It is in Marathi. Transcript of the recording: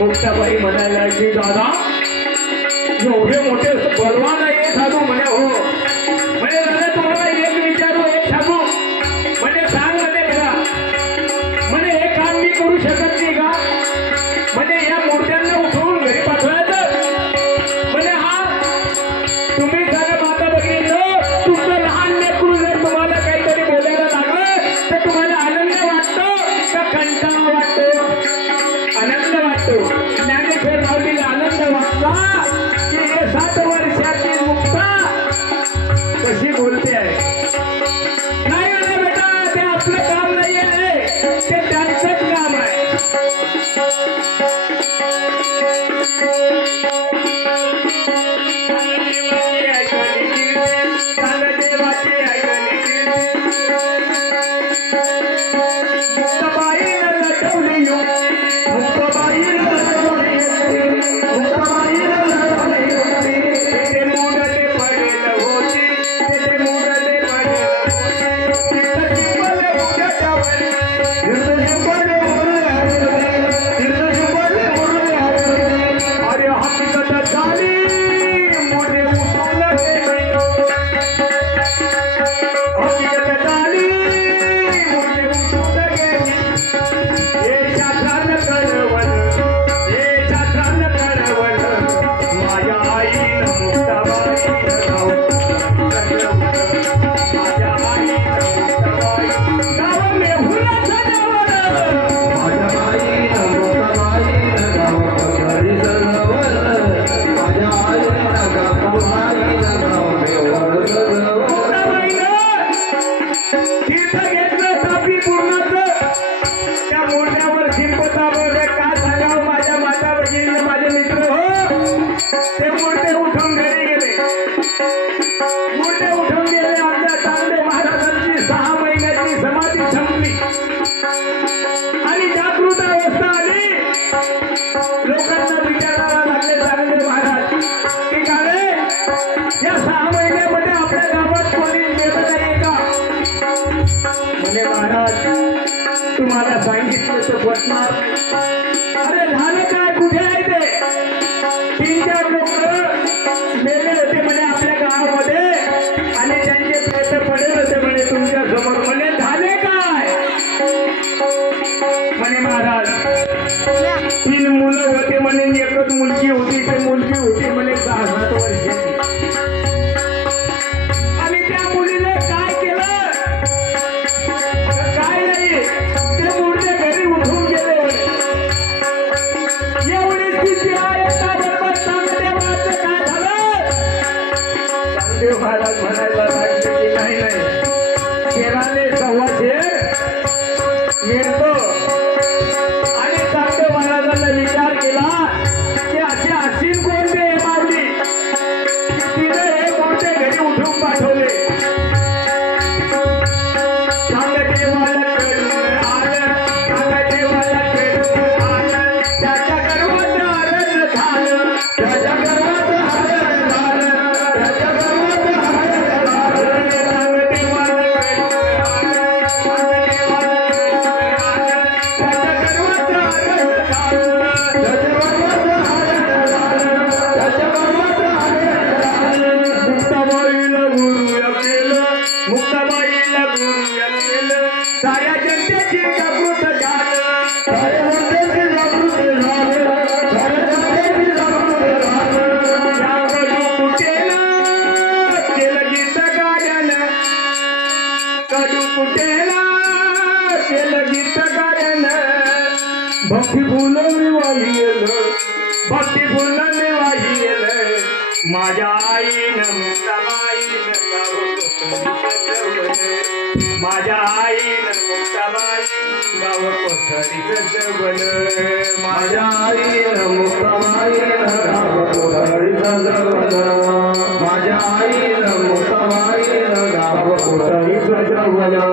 मुक्ताबाई म्हणायला की दादा एवढे मोठे बलवान आहे साधू म्हणे हो म्हणे दादा तुम्हाला एक विचारू एक सांगू म्हणे सांग म्हणे बघा सुटली आणि जागृत अवस्था आली. लोकांना विचारायला लागले चांगले महाराज की काय या 6 महिन्यामध्ये आपल्या गावात कोणी गेलं नाहीये का? म्हणे महाराज तुम्हाला सांगितलं तर पटणार नाही. अरे झालं काय? कुठे आहे ते? 3-4 लोक मेले होते म्हणे आपल्या गावामध्ये आणि त्यांचे पेट पडेल होते म्हणे तुमच्या समोर. म्हणे झाले काय? म्हणे महाराज 3 मुलं होते म्हणे एकच मुलगी होती. ते मुलगी होती म्हणे 6-7 वर्षाची आणि त्या मुलीने काय केलं? काय नाही ते मुलगे घरी उठून गेले. एवढी स्थिती आहे बरोबर चांगदेवाचं काय झालं? चांगदेव महाराज म्हणायला लागले की नाही शेराने 1.25 शेर मिळतो. आणि चांगदेव महाराजांना विचार केला की असे असीम कोणते मावली तिने हे कोणते घरी उठून पाठवले. चांगदेवाला आलं चांगदेवाला आलं त्याच्या गर्वाचं हरण झालं. त्याच्या गर्वाचं हरण झालं. त्याच्या गर्वाचं हरण झालं. चांगदेवाला आलं चांगदेवाला आलं त्याच्या गर्वाचं हरण झालं. त्याच्या गर्वाचं हरण झालं. त्याच्या गर्वाचं हरण झालं. मुक्ताबाईला गुरुया केलं. मुक्ताबाईला गुरुया केलं. साऱ्या जनतेची जागृत झालं. साऱ्या जनतेची जागृत झालं. साऱ्या जनतेची जागृत झालं. या कडू कुटेला केलं गीत गायन. कडू कुटेला केलं गीत गायन. भक्ती फुलं मी वाहिलं. भक्ती फुलं मी वाहिलं. माझ्या आईनं मुक्ताबाईनं गाव कोसळीचं माझ्या आईनं मुक्ताबाई गाव कोसळीचं जगलं. माझ्या आईनं मुक्ताबाईनं गाव कोसळीचं जगलं. माझ्या आईनं मुक्ताबाईनं गाव कोसळीचं जगलं.